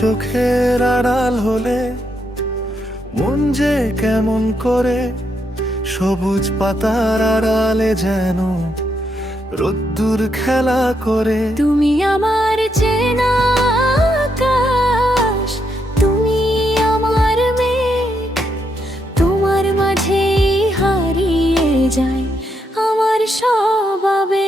চোখের আড়াল হলে মন যে কেমন করে, সবুজ পাতার আড়ালে যেন রোদ্দুর খেলা করে। তুমি আমার চেনা আকাশ, তুমি আমার মেঘ, তোমার মাঝেই হারিয়ে যায় আমার সব আবেগ।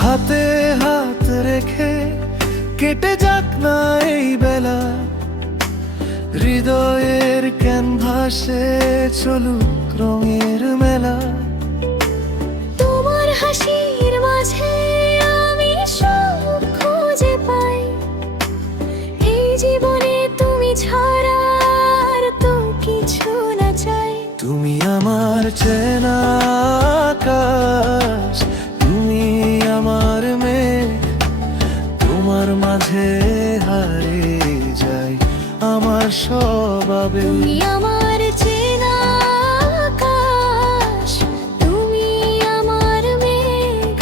হাতে হাত রেখে কেটে যাক না এই বেলা, হৃদয়ের ক্যানভাসে চলুক রঙের মেলা। তোমার হাসির মাঝে আমি সুখ খুঁজে পাই, এই জীবনে তুমি ছাড়া আর তো কিছু না চাই। তুমি আমার চেনা আকাশ, তুমি আমার মেঘ, তোমার মাঝে হারিয়ে যায় আমার সব আবেগ। তুমি আমার চেনা আকাশ, তুমি আমার মেঘ,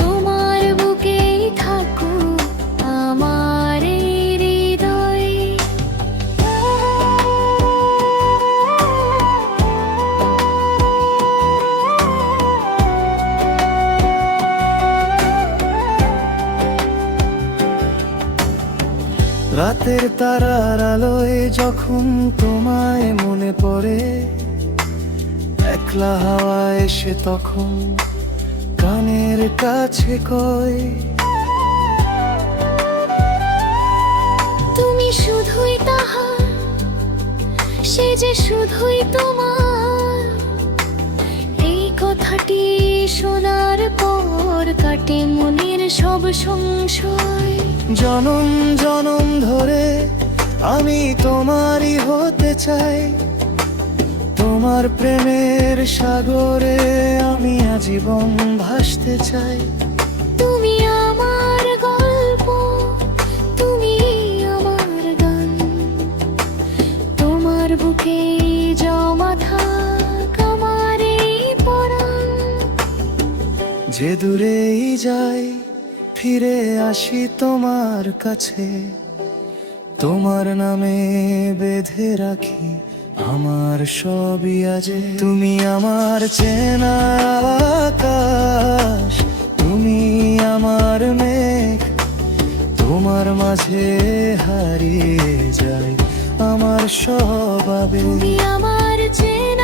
তোমার বুকেই থাকো আমার এই হৃদয়। রাতের তারার আলোয় যখন তোমায় মনে পড়ে, একলা হাওয়া এসে তখন কানের কাছে কয়, তুমি শুধুই তাহার, সে যে শুধুই তোমার। এই কথাটি শোনার পর কাটে মনের সব সংশয়। জনম জনম ধরে আমি তোমারই হতে চাই, তোমার প্রেমের সাগরে আমি আজীবন ভাসতে চাই। তুমি আমার গল্প, তুমি আমার গান, তোমার বুকে জমা থাক আমার এই পরাণ। যে দূরেই যাই ফিরে আসি তোমার কাছে, তোমার নামে বেঁধে রাখি আমার সবই আজে। তুমি আমার চেনা আকাশ, তুমি আমার মেঘ, তোমার মাঝে হারিয়ে যায় আমার সব আবেগ। তুমি আমার চেনা